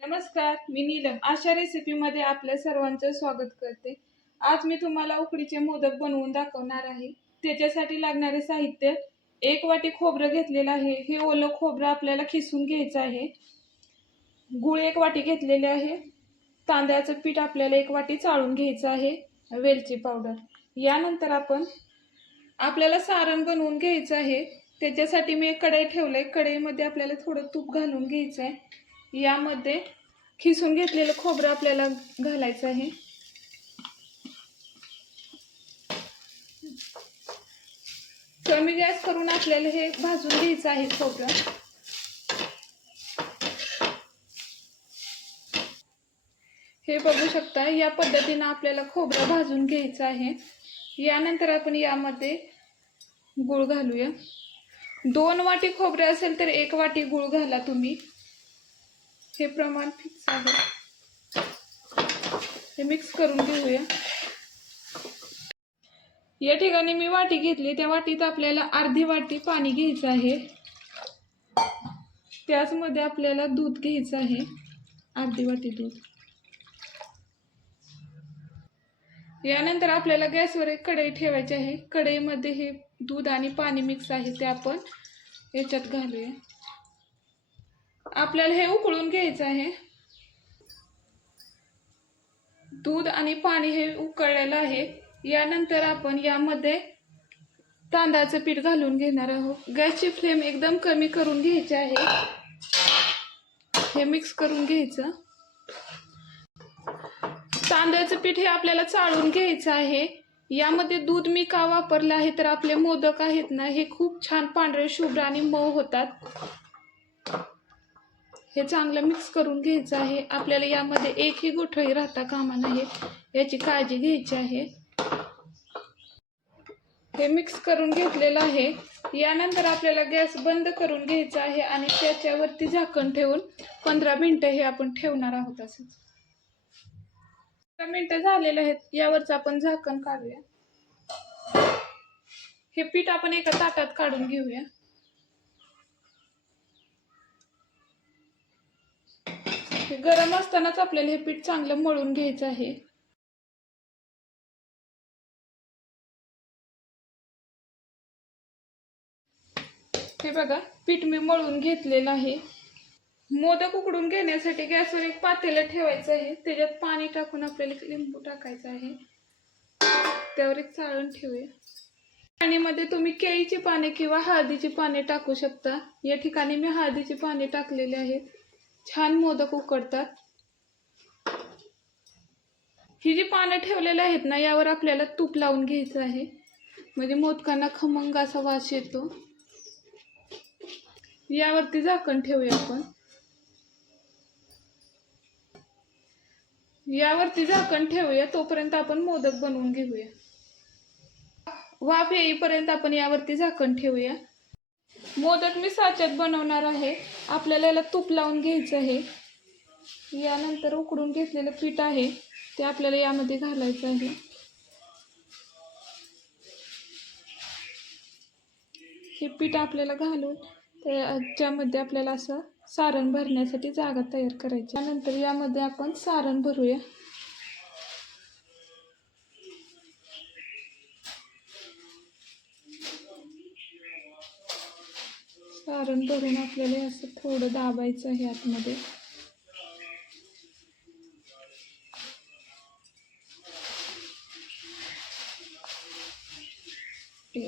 नमस्कार मी नीलम. आशा रेसिपीमध्ये आपल्या सर्वांचं स्वागत करते. आज मी तुम्हाला उकडीचे मोदक बनवून दाखवणार आहे. त्याच्यासाठी लागणारे साहित्य एक वाटी खोबरं घेतलेलं आहे. हे ओलं खोबरं आपल्याला खिसून घ्यायचं आहे. गुळ एक वाटी घेतलेले आहे. तांदळाचं पीठ आपल्याला एक वाटी चाळून घ्यायचं आहे. वेलची पावडर. यानंतर आपण आपल्याला सारण बनवून घ्यायचं आहे. त्याच्यासाठी मी एक कढई ठेवलंय. कढईमध्ये आपल्याला थोडं तूप घालून घ्यायचं आहे यामध्ये खिसून घेतलेलं खोबरं आपल्याला घालायचं आहे. कमी गॅस करून आपल्याला हे भाजून घ्यायचं आहे खोबरं. हे बघू शकता या पद्धतीनं आपल्याला खोबरं भाजून घ्यायचं आहे. यानंतर आपण यामध्ये गुळ घालूया. दोन वाटी खोबरे असेल तर एक वाटी गुळ घाला तुम्ही. हे प्रमाण फिक्स आहे हे मिक्स करून घेऊया. या ठिकाणी मी वाटी घेतली. त्या वाटीत आपल्याला अर्धी वाटी पाणी घ्यायचं आहे. त्याचमध्ये आपल्याला दूध घ्यायचं आहे. अर्धी वाटी दूध. यानंतर आपल्याला गॅसवर एक कढई ठेवायची आहे. कढईमध्ये हे दूध आणि पाणी मिक्स आहे ते आपण याच्यात घालूया. आपल्याला हे उकळून घ्यायचं आहे. दूध आणि पाणी हे उकळलेलं आहे. यानंतर आपण यामध्ये तांदळाचं पीठ घालून घेणार आहोत. गॅसची फ्लेम एकदम कमी करून घ्यायची आहे. हे मिक्स करून घ्यायचं. तांदळाचं पीठ हे आपल्याला चाळून घ्यायचं आहे. यामध्ये दूध मी का वापरलं आहे तर आपले मोदक आहेत ना हे खूप छान पांढरे शुभ्र आणि मऊ होतात. हे चांगलं मिक्स करून घ्यायचं आहे. आपल्याला यामध्ये एकही गोठळी राहता कामा नाही याची काळजी घ्यायची आहे. हे मिक्स करून घेतलेलं आहे. यानंतर आपल्याला गॅस बंद करून घ्यायचा आहे आणि त्याच्यावरती झाकण ठेवून पंधरा मिनटं हे आपण ठेवणार आहोत असंच पंधरा मिनटं झालेले आहेत. यावरच आपण झाकण काढूया. हे पीठ आपण एका ताटात काढून घेऊया. हे गरम असतानाच आपल्याला हे पीठ चांगलं मळून घ्यायचं आहे. हे बघा पीठ मी मळून घेतलेलं आहे. मोदक उकडून घेण्यासाठी गॅसवर एक पातेलं ठेवायचं आहे. त्याच्यात पाणी टाकून आपल्याला एक लिंबू टाकायचं आहे. त्यावर एक चाळण ठेवूया. पाण्यामध्ये तुम्ही केळीची पाने किंवा हळदीची पाने टाकू शकता. या ठिकाणी मी हळदीची पाने टाकलेली आहेत. छान मोदक उकडतात. ही जी पानं ठेवलेली आहेत ना यावर आपल्याला तूप लावून घ्यायचं आहे. म्हणजे मोदकांना खमंग असा वास येतो. यावरती झाकण ठेवूया आपण. यावरती झाकण ठेवूया तोपर्यंत आपण मोदक बनवून घेऊया. वाफ येईपर्यंत आपण यावरती झाकण ठेवूया. मोदक मी साच्यात बनवणार आहे. आपल्याला याला तूप लावून घ्यायचं आहे. यानंतर उकडून घेतलेलं पीठ आहे ते आपल्याला यामध्ये घालायचं आहे. हे पीठ आपल्याला घालून त्याच्यामध्ये आपल्याला असं सारण भरण्यासाठी जागा तयार करायची त्यानंतर यामध्ये आपण सारण भरूया. सारण भरून आपल्याला असं थोडं दाबायचं आहे आतमध्ये.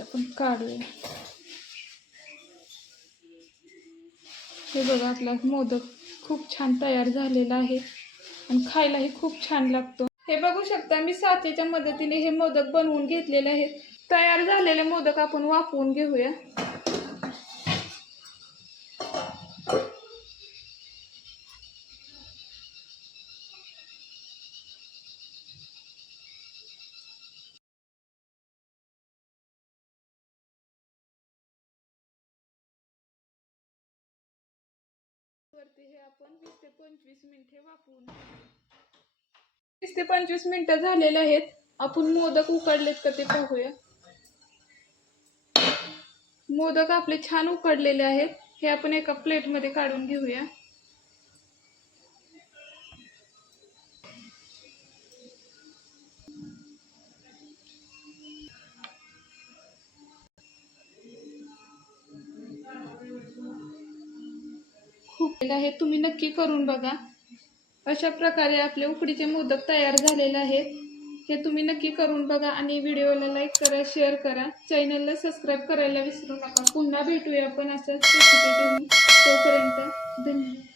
आपण काढूया. हे बघा आपला मोदक खूप छान तयार झालेला आहे आणि खायलाही खूप छान लागतो. हे बघू शकता मी साचेच्या मदतीने हे मोदक बनवून घेतलेले आहेत. तयार झालेले मोदक आपण वापरून घेऊया. हे आपण वीस ते पंचवीस मिनिटे वापरून वीस ते पंचवीस मिनिटं झालेले आहेत. आपण मोदक उकडलेत का ते पाहूया. मोदक आपले छान उकडलेले आहेत. हे आपण एका प्लेटमध्ये काढून घेऊया. आहे तुम्ही नक्की करून बघा. अशा प्रकारे आपले उकडीचे मोदक तयार झालेले आहेत. हे तुम्ही नक्की करून बघा आणि व्हिडिओला लाईक करा शेअर करा. चॅनलला सबस्क्राईब करायला विसरू नका. पुन्हा भेटूया आपण असंच रेसिपी घेऊन. तोपर्यंत धन्यवाद.